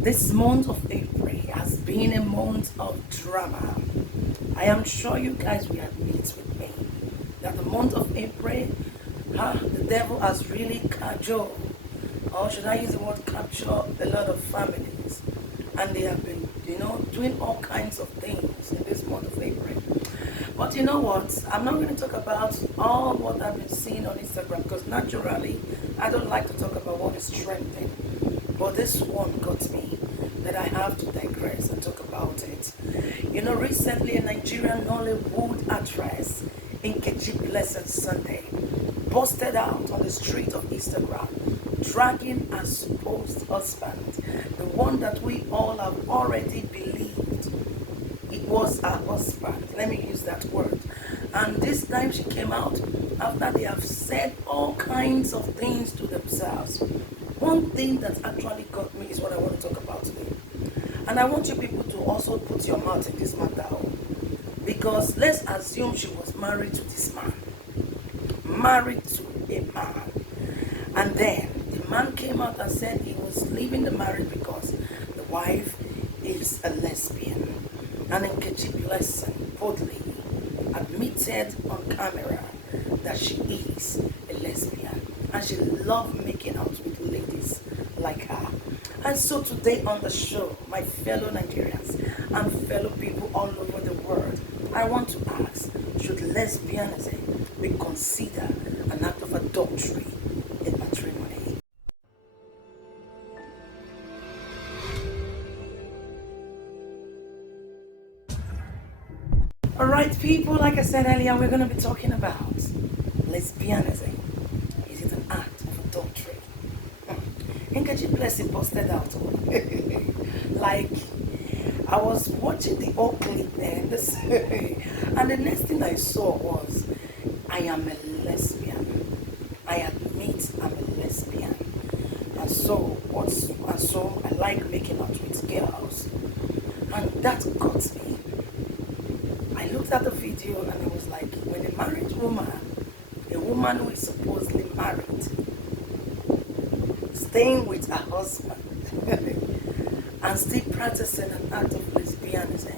This month of April has been a month of drama. I am sure you guys will admit with me that the month of April, the devil has really captured, or should I use the word capture, a lot of families. And they have been, doing all kinds of things in this month of April. But you know what? I'm not going to talk about all what I've been seeing on Instagram because naturally I don't like to talk about what is trending. But this one got me that I have to digress and talk about it. Recently a Nigerian Nollywood actress, Epi27-Should, busted out on the street of Instagram, dragging her supposed husband, the one that we all have already believed it was her husband. Let me use that word. And this time she came out after they have said all kinds of things to themselves. One thing that actually got me is what I want to talk about today. And I want you people to also put your mouth in this matter. Because let's assume she was married to this man. Married to a man. And then the man came out and said he was leaving the marriage because the wife is a lesbian. And Epi27 boldly admitted on camera that she is a lesbian. And she loved making out with ladies like her. And so today on the show, my fellow Nigerians and fellow people all over the world, I want to ask, should lesbianism be considered an act of adultery in matrimony? Alright people, like I said earlier, we're going to be talking about lesbianism. Is it an act of adultery? Epi27 posted out. Like, I was watching the old clip and the next thing I saw was, I am a lesbian. I admit I'm a lesbian. And so I like making out with girls. And that got me. I looked at the video and I was like, when a married woman, a woman who is supposedly married, staying with her husband and still practicing an act of lesbianism,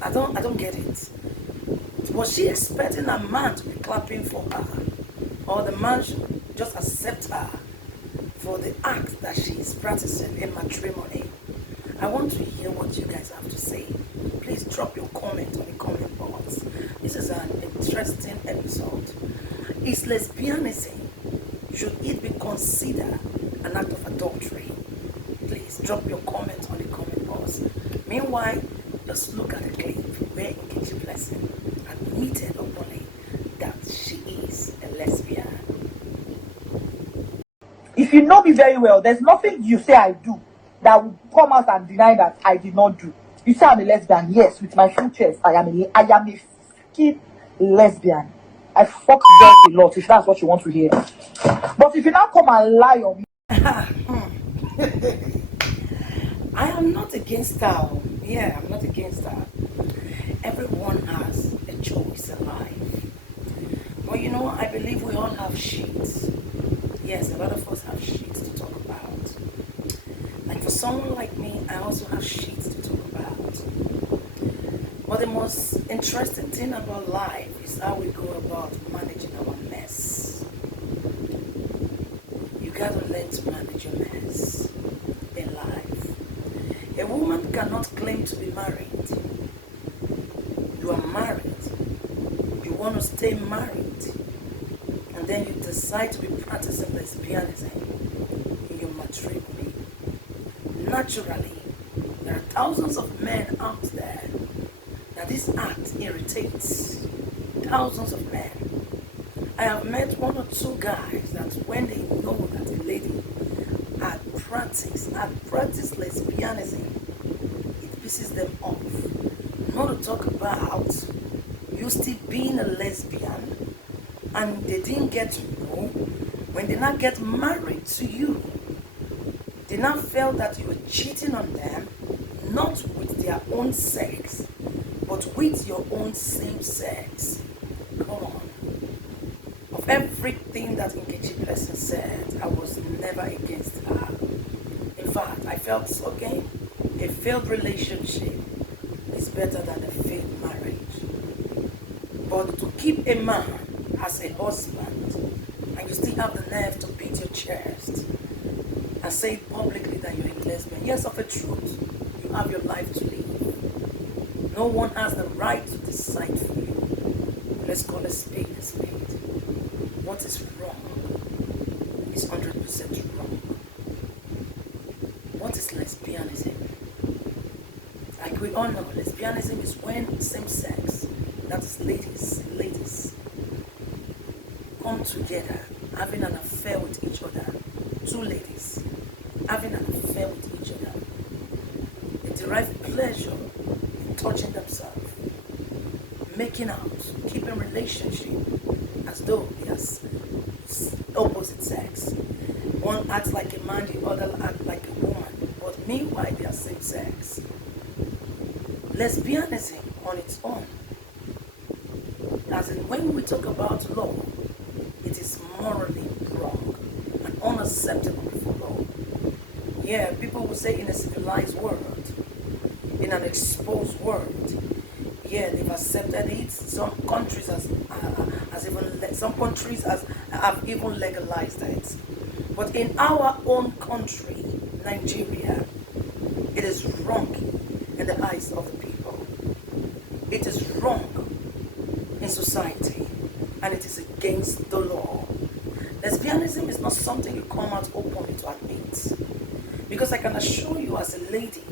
I don't get it. Was she expecting a man to be clapping for her, or the man should just accept her for the act that she is practicing in matrimony? I want to hear what you guys have to say. Please drop your comment on the comment box. This is an interesting episode. Is lesbianism, should it be considered an act of adultery? Please drop your comment on the comment box. Meanwhile, just look at the clip where Epi27 admitted openly that she is a lesbian. If you know me very well, there's nothing you say I do that will come out and deny that I did not do. You say I'm a lesbian. Yes, with my full chest, I am a fucking lesbian. I fuck girls a lot, if that's what you want to hear. But if you now come and lie on me, I am not against her. Yeah, I'm not against her. Everyone has a choice in life. But I believe we all have sheets. Yes, a lot of us have sheets to talk about. Like for someone like me, I also have sheets to talk about. But the most interesting thing about life is how we go about managing our mess. You gotta learn to manage your mess in life. A woman cannot claim to be married. You are married. You want to stay married. And then you decide to be practicing lesbianism in your matrimony. Naturally, there are thousands of men out there that this act irritates. Thousands of men. I have met one or two guys that when they know that a lady had practiced lesbianism, it pisses them off. Not to talk about you still being a lesbian and they didn't get to know, when they now get married to you, they now felt that you were cheating on them, not with their own sex, but with your own same sex. Come on. Of everything that Epi27 said, I was never against her. In fact, I felt, okay, a failed relationship is better than a failed marriage. But to keep a man as a husband, and you still have the nerve to beat your chest and say publicly that you're a lesbian, yes, of a truth, you have your life to live. No one has the right to decide for you. Let's call a spade a spade. What is wrong is 100% wrong. What is lesbianism? Like we all know, lesbianism is when same sex, that is ladies, come together, having an affair with each other. Two ladies having an affair with each other. They derive pleasure in touching themselves, making out, keeping relationship as though they are opposite sex. One acts like a man, the other acts like a woman, but meanwhile they are same sex. Lesbianism on its own, as in when we talk about law, it is morally wrong and unacceptable for law. Yeah, people will say in a civilized world, in an exposed world, yeah, they've accepted it. Some countries have even legalized it. But in our own country, Nigeria, it is wrong in the eyes of the people. It is wrong in society, and it is against the law. Lesbianism is not something you come out openly to admit. Because I can assure you as a lady,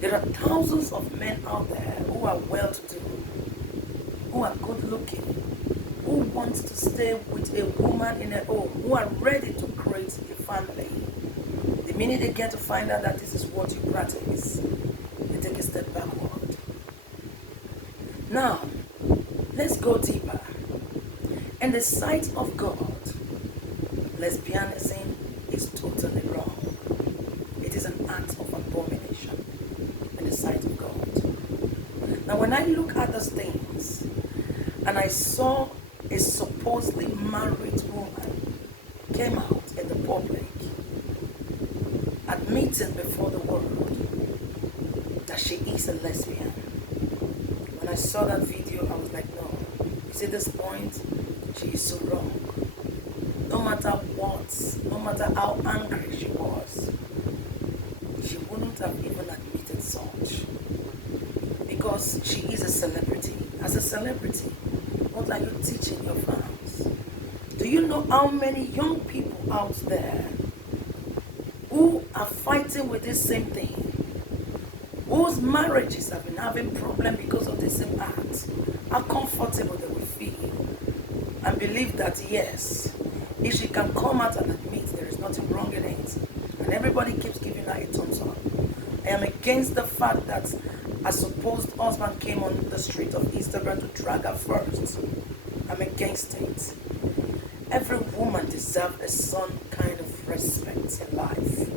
there are thousands of men out there who are well-to-do, who are good-looking, who want to stay with a woman in a home, who are ready to create a family. The minute they get to find out that this is what you practice, they take a step backward. Now, let's go deeper. In the sight of God, lesbianism is totally wrong. It is an act of abomination in the sight of God. Now, when I look at those things, and I saw a supposedly married woman came out in the public, admitting before the world that she is a lesbian. When I saw that video, I was like, no. You see this point? She is so wrong. No matter what, no matter how angry she was, she wouldn't have even admitted such. Because she is a celebrity. As a celebrity, what are you teaching your fans? Do you know how many young people out there who are fighting with this same thing? Whose marriages have been having problems because of this same act? How comfortable they will feel and believe that yes, if she can come out and admit there is nothing wrong in it, and everybody keeps giving her a thumbs up. I am against the fact that a supposed husband came on the street of Instagram to drag her first. I'm against it. Every woman deserves a some kind of respect in life.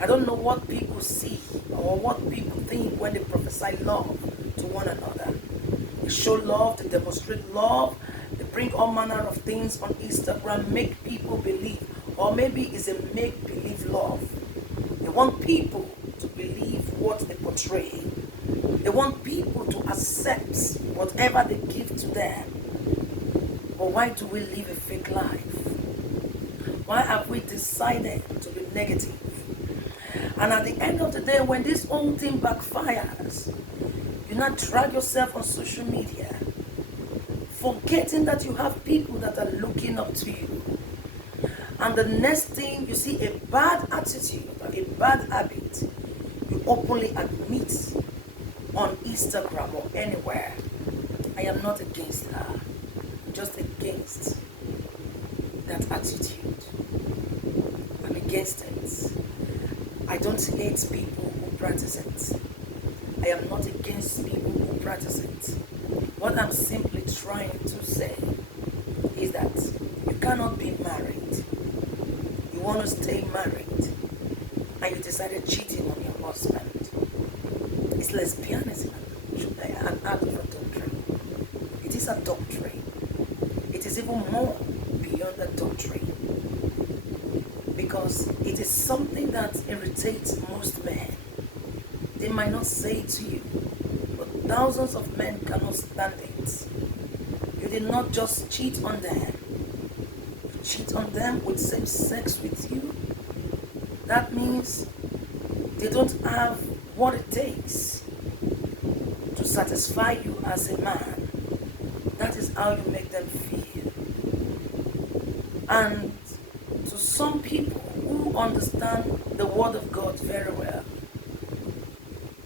I don't know what people see or what people think when they prophesy love to one another. They show love, they demonstrate love, they bring all manner of things on Instagram, make people believe, or maybe it's a make-believe love. They want people to believe what they portray. They want people to accept whatever they give to them. But why do we live a fake life? Why have we decided to be negative? And at the end of the day, when this whole thing backfires, you not drag yourself on social media, forgetting that you have people that are looking up to you. And the next thing, you see a bad attitude, a bad habit, you openly admit on Instagram or anywhere. I am not against her, just against that attitude. I'm against it. I don't hate people who practice it. I am not against people who practice it. What I'm simply trying to say is that you cannot be married. You want to stay married and you decided cheating on your husband. It's lesbianism, an act of adultery. It is adultery. It is even more adultery, because it is something that irritates most men. They might not say it to you, but thousands of men cannot stand it. You did not just cheat on them. You cheat on them with same sex with you. That means they don't have what it takes to satisfy you as a man. That is how you make them feel. And to some people who understand the word of God very well,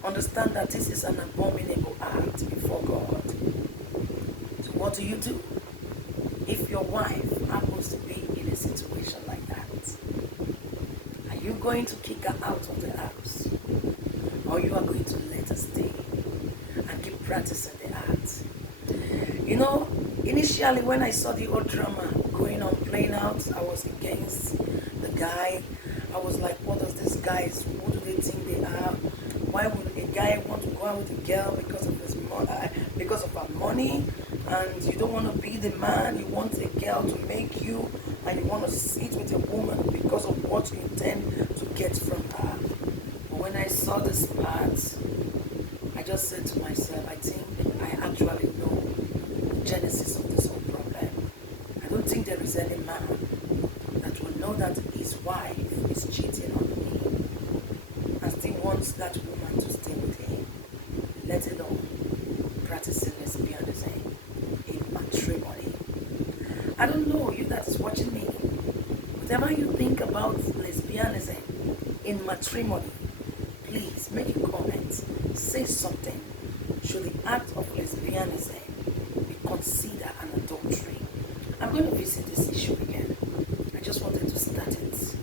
understand that this is an abominable act before God. So what do? If your wife happens to be in a situation like that, are you going to kick her out of the house? Or you are going to let her stay and keep practicing the act? You know, initially when I saw the whole drama going on, playing out, I was against the guy. I was like, what does this guy, who do they think they are? Why would a guy want to go out with a girl because of his money, because of her money? And you don't want to be the man, you want a girl to make you, and you want to sit with a woman because of what you intend to get from her. But when I saw this part, I just said to myself, I think I actually know the genesis of this whole problem. I don't think there is any man that will know that his wife is cheating on him and still wants that woman to stay with him, let alone practicing lesbianism in matrimony. I don't know, you that is watching me, whatever you think about lesbianism in matrimony, please make a comment, say something. Should the act of lesbianism be considered an adultery? I'm going to visit this issue again. I just wanted to start it.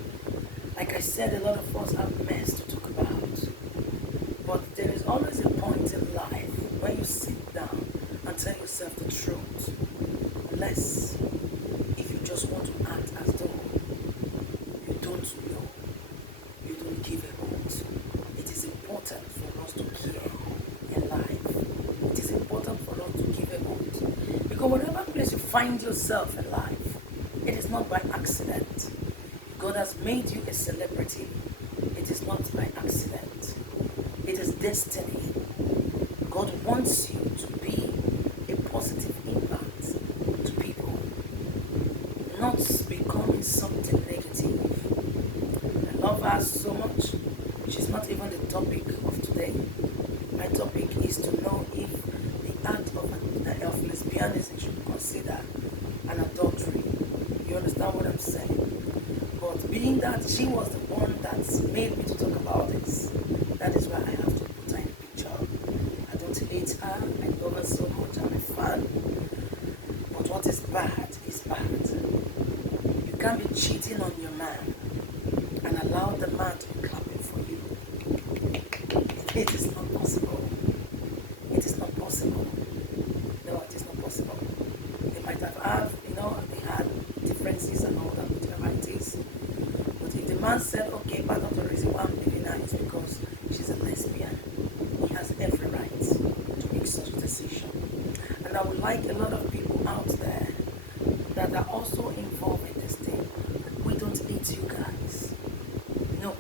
Like I said, a lot of us have mess to talk about. But there is always a point in life where you sit down and tell yourself the truth. Unless if you just want to act as though you don't know, you don't give a vote. It is important for us to care in life. It is important for us to give a vote. Because whatever place you find yourself in life, it is not by accident. God has made you a celebrity. It is not by accident. It is destiny. God wants you to be a positive impact to people, not becoming something negative. I love her so much, which is not even the topic of today. My topic is to know if the act of lesbianism should be considered an adultery. You understand what I'm saying? But being that she was the one that made me to talk about this, that is why I have to put her in the picture. I don't hate her, I love her so much, I'm a fan. But what is bad is bad. You can't be cheating on your man and allow the man to be clapping for you. It is not possible. It is not possible. No, it is not possible. They might have had, they had differences and all that, whatever it is. But if the man said, okay, part of the reason why I'm leaving her is because she's a lesbian, he has every right to make such a decision. And I would like a lot of people out there that are also involved in this thing. We don't hate you guys. No,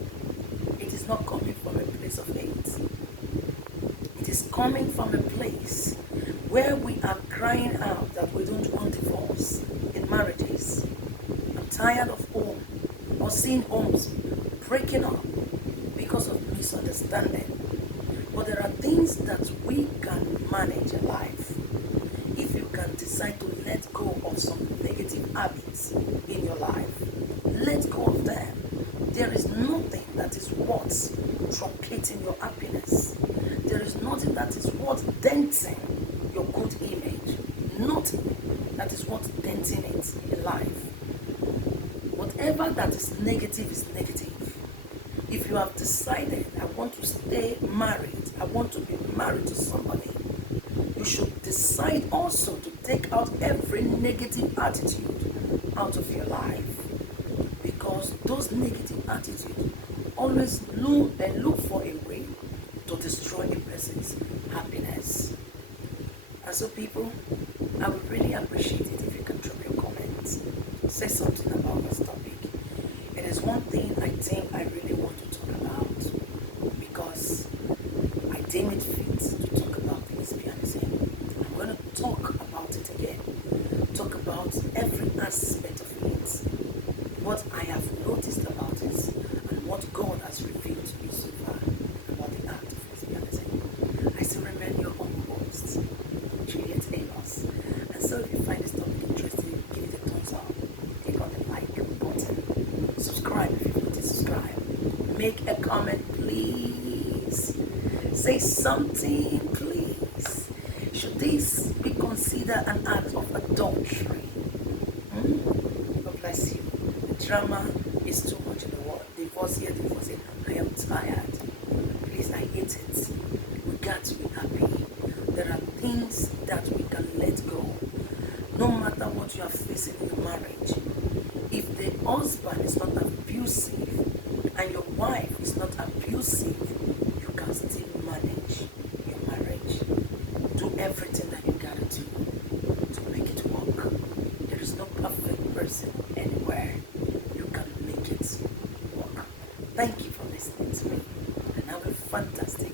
it is not coming from a place of hate. It is coming from a place where we are crying out that we don't want divorce in marriages. I'm tired of home or seeing homes breaking up because of misunderstanding. But there are things that we can manage in life. If you can decide to let go of some negative habits in your life, let go of them. There is nothing that is worth truncating your happiness. There is nothing that is worth denting your good image. Nothing that is worth denting it in life. Whatever that is negative. If you have decided, I want to stay married, I want to be married to somebody, you should decide also to take out every negative attitude out of your life. Because those negative attitudes always look for a way to destroy a person's happiness. And so people, I would really appreciate it if you can drop your comments. say something about this topic. It is one thing I think I really want to talk about because I deem it fit to talk about lesbianism. I'm going to talk about it again, talk about every aspect of it, what I have noticed about it, and what God has revealed to me so far about the act of lesbianism. I still remain your own host, Juliet. And so if you find this topic interesting, give it a thumbs up, click on the like button, subscribe if you've not subscribed, make a comment please, say something please. Should this be considered an act of adultery? God bless you. The drama is too much in the world. Divorce here, divorce here. I am tired. Please, I hate it. We got to be happy. There are things that we can let go. No matter what you are facing in your marriage, if the husband is not abusive and your wife is not abusive, you can still manage your marriage. Do everything that you gotta do to make it work. There is no perfect person anywhere. You can make it work. Thank you for listening to me and have a fantastic